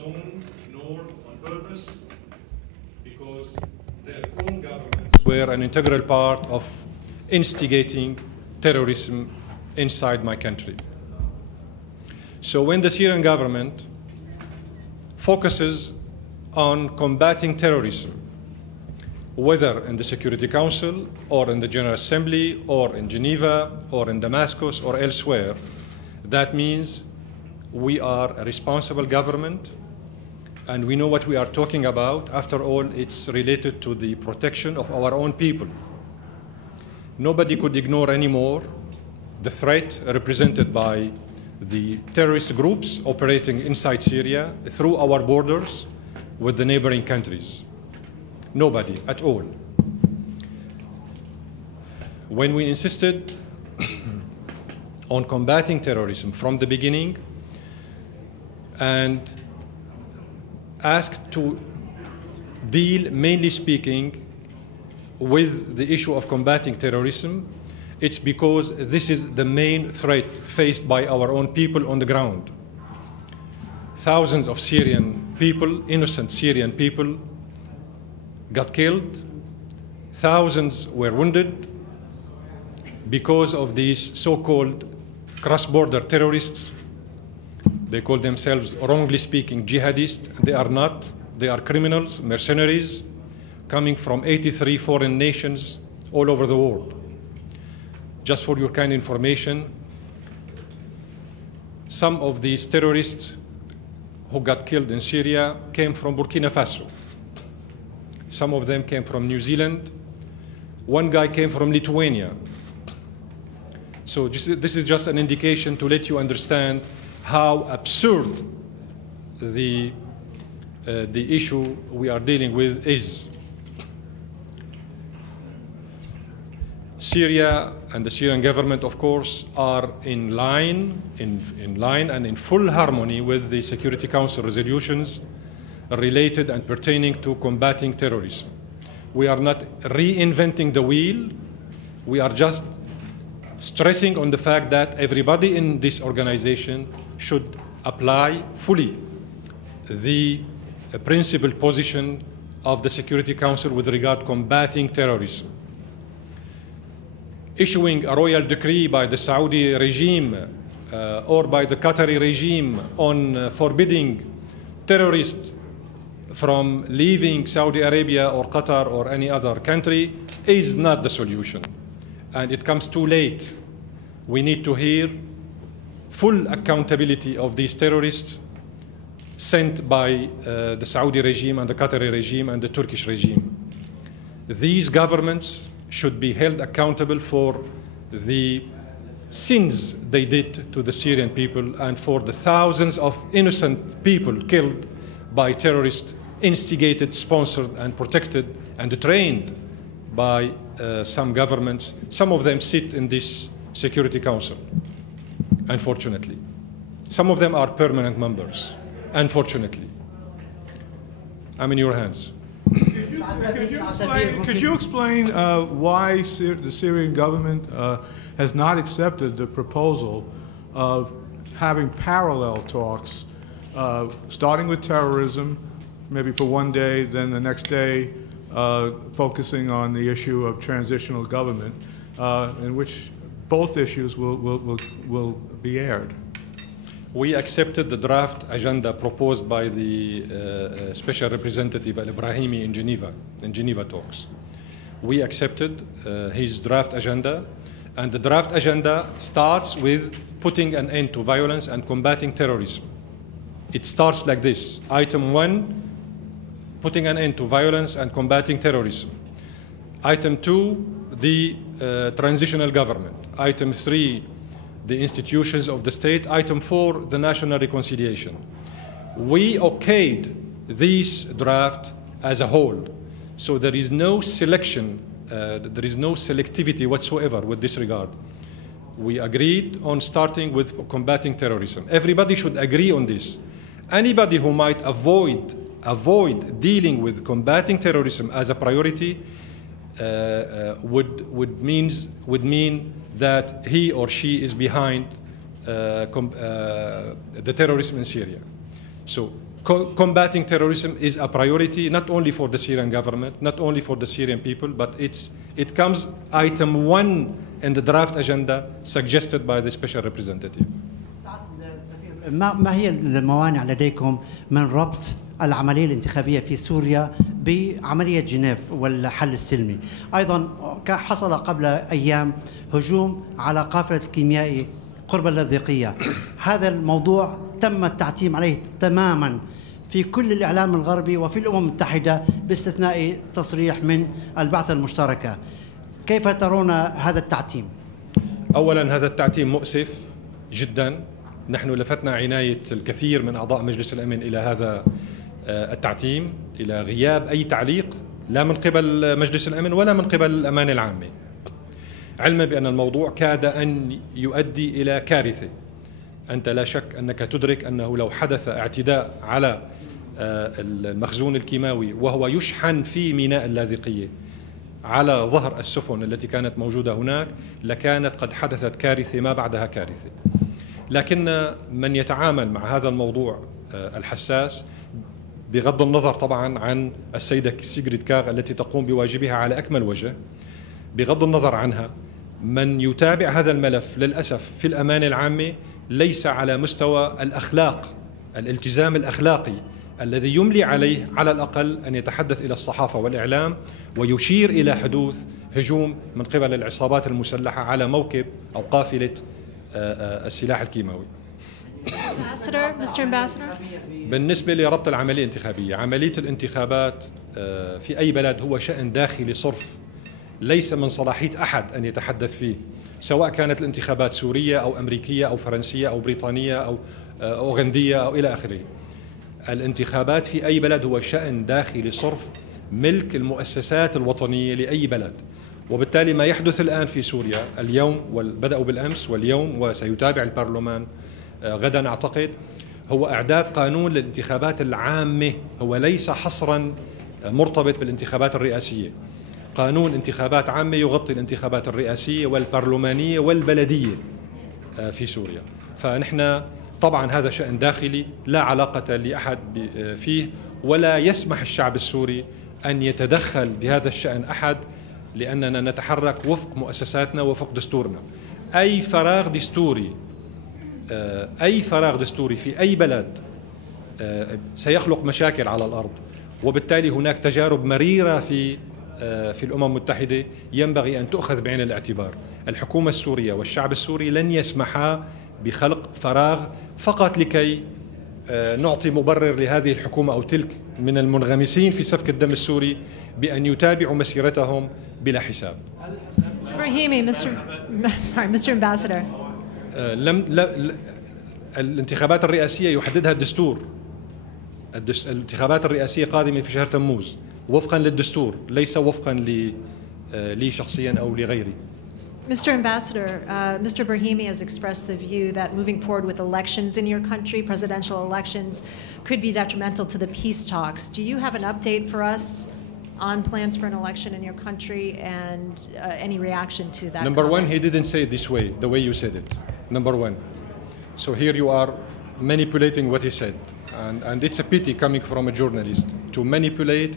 unknown, ignored on purpose, because their own governments were an integral part of instigating terrorism inside my country. So when the Syrian government focuses on combating terrorism, whether in the Security Council or in the General Assembly or in Geneva or in Damascus or elsewhere, that means we are a responsible government and we know what we are talking about. After all, it's related to the protection of our own people. Nobody could ignore anymore the threat represented by the terrorist groups operating inside Syria through our borders with the neighboring countries. Nobody at all. When we insisted on combating terrorism from the beginning and asked to deal, mainly speaking, with the issue of combating terrorism, it's because this is the main threat faced by our own people on the ground. Thousands of Syrian people, innocent Syrian people, got killed. Thousands were wounded because of these so-called cross-border terrorists. They call themselves, wrongly speaking, jihadists. They are not. They are criminals, mercenaries, coming from 83 foreign nations all over the world. Just for your kind information, some of these terrorists who got killed in Syria came from Burkina Faso. Some of them came from New Zealand. One guy came from Lithuania. So this is just an indication to let you understand how absurd the issue we are dealing with is. Syria and the Syrian government, of course, are in line and in full harmony with the Security Council resolutions related and pertaining to combating terrorism. We are not reinventing the wheel. We are just stressing on the fact that everybody in this organization should apply fully the principal position of the Security Council with regard to combating terrorism. Issuing a royal decree by the Saudi regime or by the Qatari regime on forbidding terrorists from leaving Saudi Arabia or Qatar or any other country is not the solution. And it comes too late. We need to hear full accountability of these terrorists sent by the Saudi regime and the Qatari regime and the Turkish regime. These governments should be held accountable for the sins they did to the Syrian people and for the thousands of innocent people killed by terrorists instigated, sponsored, and protected and trained by some governments. Some of them sit in this Security Council, unfortunately. Some of them are permanent members, unfortunately. I'm in your hands. Could you explain why the Syrian government has not accepted the proposal of having parallel talks, starting with terrorism, maybe for one day, then the next day focusing on the issue of transitional government, in which both issues will be aired? We accepted the draft agenda proposed by the Special Representative Al-Brahimi in Geneva talks. We accepted his draft agenda, and the draft agenda starts with putting an end to violence and combating terrorism. It starts like this. Item 1, putting an end to violence and combating terrorism. Item 2, the transitional government. Item 3, the institutions of the state. Item 4, the national reconciliation. We okayed this draft as a whole. So there is no selection, there is no selectivity whatsoever with this regard. We agreed on starting with combating terrorism. Everybody should agree on this. Anybody who might avoid dealing with combating terrorism as a priority would mean that he or she is behind the terrorism in Syria. So combating terrorism is a priority not only for the Syrian government, not only for the Syrian people, but it comes item 1 in the draft agenda suggested by the Special Representative. ما هي الموانع لديكم من ربط العملية الانتخابية في سوريا بعملية جنيف والحل السلمي؟ أيضا حصل قبل أيام هجوم على قافلة الكيميائي قرب اللاذقية. هذا الموضوع تم التعتيم عليه تماما في كل الإعلام الغربي وفي الأمم المتحدة باستثناء تصريح من البعثة المشتركة. كيف ترون هذا التعتيم؟ أولا هذا التعتيم مؤسف جدا. نحن لفتنا عناية الكثير من أعضاء مجلس الأمن إلى هذا التعتيم، إلى غياب أي تعليق لا من قبل مجلس الأمن ولا من قبل الأمانة العامة، علما بأن الموضوع كاد أن يؤدي إلى كارثة. أنت لا شك أنك تدرك أنه لو حدث اعتداء على المخزون الكيماوي وهو يشحن في ميناء اللاذقية على ظهر السفن التي كانت موجودة هناك لكانت قد حدثت كارثة ما بعدها كارثة. لكن من يتعامل مع هذا الموضوع الحساس، بغض النظر طبعا عن السيدة سيغريد كاغ التي تقوم بواجبها على أكمل وجه، بغض النظر عنها، من يتابع هذا الملف للأسف في الأمانة العامة ليس على مستوى الأخلاق، الالتزام الأخلاقي الذي يملي عليه على الأقل أن يتحدث إلى الصحافة والإعلام ويشير إلى حدوث هجوم من قبل العصابات المسلحة على موكب أو قافلة السلاح الكيماوي. Mr. Ambassador. بالنسبة لربط العملية الانتخابية، عملية الانتخابات في أي بلد هو شأن داخلي صرف، ليس من صلاحية أحد أن يتحدث فيه، سواء كانت الانتخابات سورية أو أمريكية أو فرنسية أو بريطانية أو أوغندية أو إلى آخره. الانتخابات في أي بلد هو شأن داخلي صرف، ملك المؤسسات الوطنية لأي بلد. وبالتالي ما يحدث الآن في سوريا اليوم، بدأوا بالأمس واليوم وسيتابع البرلمان غدا أعتقد، هو إعداد قانون للانتخابات العامة، هو ليس حصرا مرتبط بالانتخابات الرئاسية. قانون انتخابات عامة يغطي الانتخابات الرئاسية والبرلمانية والبلدية في سوريا. فنحن طبعا هذا شأن داخلي لا علاقة لأحد فيه، ولا يسمح الشعب السوري أن يتدخل بهذا الشأن أحد، لأننا نتحرك وفق مؤسساتنا وفق دستورنا. أي فراغ دستوري في أي بلد سيخلق مشاكل على الأرض، وبالتالي هناك تجارب مريرة في الأمم المتحدة ينبغي أن تؤخذ بعين الاعتبار. الحكومة السورية والشعب السوري لن يسمحا بخلق فراغ فقط لكي نعطي مبرر لهذه الحكومة أو تلك من المنغمسين في سفك الدم السوري بأن يتابعوا مسيرتهم بلا حساب. Brahimi, Mr. Ambassador. الانتخابات الرئاسية يحددها الدستور. الانتخابات الرئاسية قادمة في شهر تموز وفقا للدستور، ليس وفقا لي شخصيا أو لغيري. Mr. Ambassador, Mr. Brahimi has expressed the view that moving forward with elections in your country, presidential elections, could be detrimental to the peace talks. Do you have an update for us on plans for an election in your country and any reaction to that? Number one, he didn't say it this way, the way you said it. Number one. So here you are manipulating what he said. And it's a pity coming from a journalist to manipulate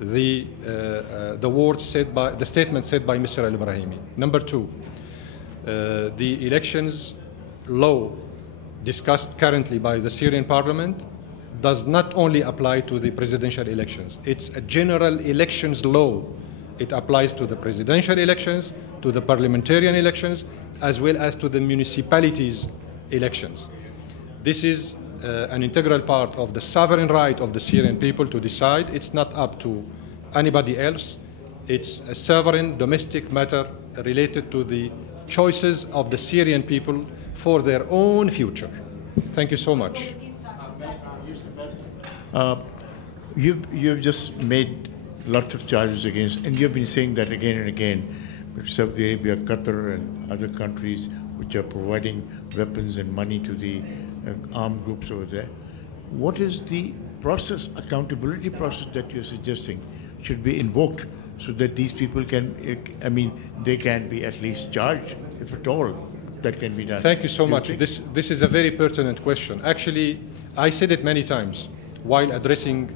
the words said by, the statement said by Mr. Al Brahimi. Number two, the elections law discussed currently by the Syrian parliament does not only apply to the presidential elections. It's a general elections law. It applies to the presidential elections, to the parliamentarian elections, as well as to the municipalities elections. This is an integral part of the sovereign right of the Syrian people to decide. It's not up to anybody else. It's a sovereign domestic matter related to the choices of the Syrian people for their own future. Thank you so much. You've just made lots of charges against, and you've been saying that again and again, with Saudi Arabia, Qatar, and other countries which are providing weapons and money to the armed groups over there. What is the process, accountability process that you're suggesting should be invoked so that these people can, they can be at least charged, if at all that can be done? Thank you so much. This is a very pertinent question. Actually, I said it many times. while addressing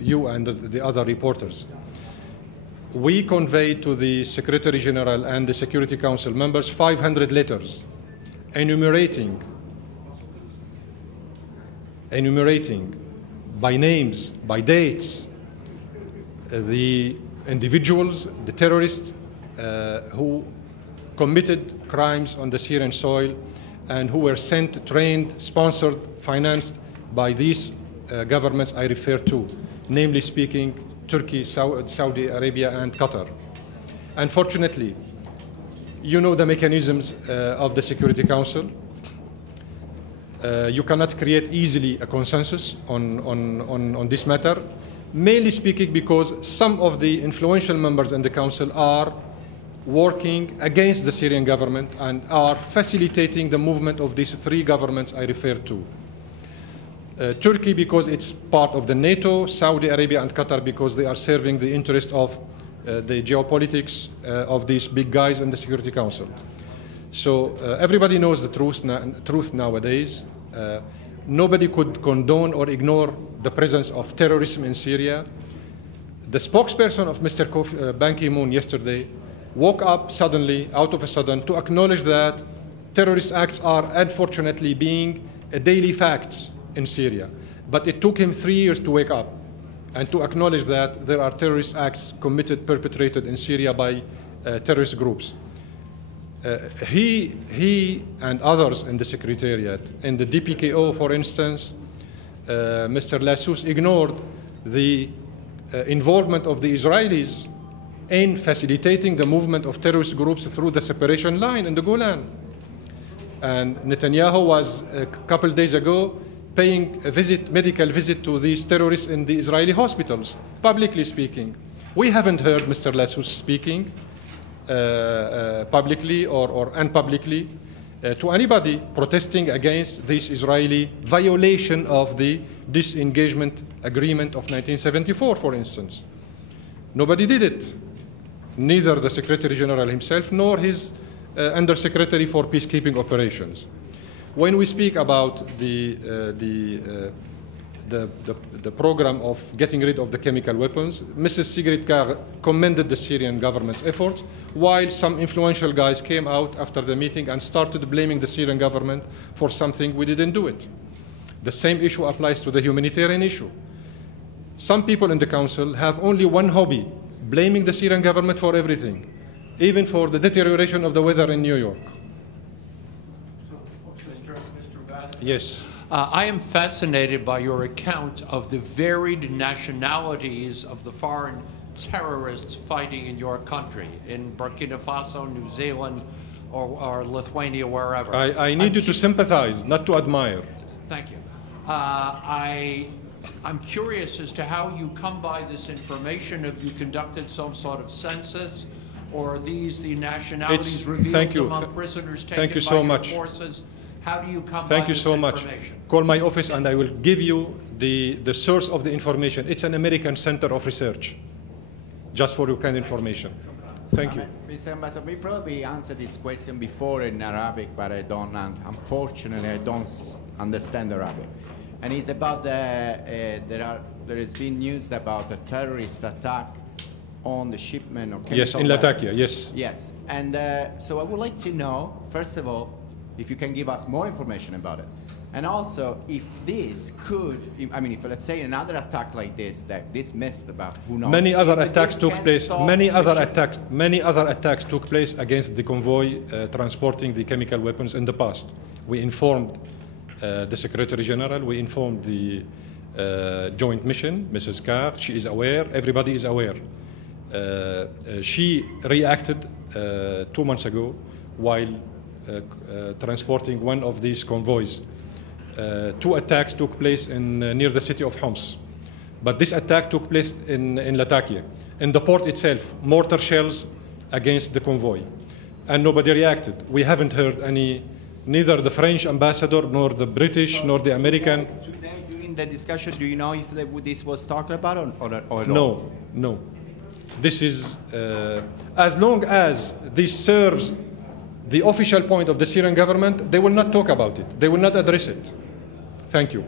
you and the other reporters. We conveyed to the Secretary General and the Security Council members 500 letters enumerating by names, by dates, the individuals, the terrorists who committed crimes on the Syrian soil and who were sent, trained, sponsored, financed by these governments I refer to, namely speaking, Turkey, Saudi Arabia, and Qatar. Unfortunately, you know the mechanisms of the Security Council. You cannot create easily a consensus on this matter, mainly speaking because some of the influential members in the Council are working against the Syrian government and are facilitating the movement of these three governments I referred to. Turkey because it's part of the NATO, Saudi Arabia and Qatar because they are serving the interest of the geopolitics of these big guys in the Security Council. So everybody knows the truth nowadays. Nobody could condone or ignore the presence of terrorism in Syria. The spokesperson of Mr. Ban Ki-moon yesterday woke up suddenly, out of a sudden, to acknowledge that terrorist acts are unfortunately being daily facts in Syria. But it took him 3 years to wake up and to acknowledge that there are terrorist acts perpetrated in Syria by terrorist groups. He and others in the Secretariat, in the DPKO, for instance, Mr. Lassus ignored the involvement of the Israelis in facilitating the movement of terrorist groups through the separation line in the Golan. And Netanyahu was a couple days ago paying a medical visit to these terrorists in the Israeli hospitals, publicly speaking. We haven't heard Mr. Lassus speaking publicly or unpublicly to anybody protesting against this Israeli violation of the disengagement agreement of 1974, for instance. Nobody did it. Neither the Secretary General himself nor his Undersecretary for Peacekeeping Operations. When we speak about the program of getting rid of the chemical weapons, Mrs. Sigrid Kaag commended the Syrian government's efforts, while some influential guys came out after the meeting and started blaming the Syrian government for something we didn't do it. The same issue applies to the humanitarian issue. Some people in the Council have only one hobby: blaming the Syrian government for everything, even for the deterioration of the weather in New York. Yes. I am fascinated by your account of the varied nationalities of the foreign terrorists fighting in your country, in Burkina Faso, New Zealand, or Lithuania, wherever. I need you to sympathize, not to admire. Thank you. I'm curious as to how you come by this information. Have you conducted some sort of census, or are these the nationalities revealed among prisoners taken by your forces? How do you come by this information? Thank you so much. Call my office and I will give you the source of the information. It's an American Center of Research, just for your kind information. Thank you. Mr. Ambassador, we probably answered this question before in Arabic, but I don't, unfortunately, I don't understand Arabic. And it's about there has been news about a terrorist attack on the shipment of chemical Yes, in Latakia, yes. Yes, and so I would like to know, first of all, if you can give us more information about it. And also, if this could, I mean, if let's say another attack like this, that this missed about, who knows? Many other attacks took place. Many other attacks took place against the convoy transporting the chemical weapons in the past. We informed the Secretary General. We informed the Joint Mission, Mrs. Kaag. She is aware. Everybody is aware. She reacted 2 months ago while transporting one of these convoys. 2 attacks took place near the city of Homs. But this attack took place in Latakia. In the port itself, mortar shells against the convoy. And nobody reacted. We haven't heard any, neither the French ambassador, nor the British, nor the American. Today, during the discussion, do you know if this was talked about or no? No. This is, as long as this serves the official point of the Syrian government, they will not talk about it. They will not address it. Thank you.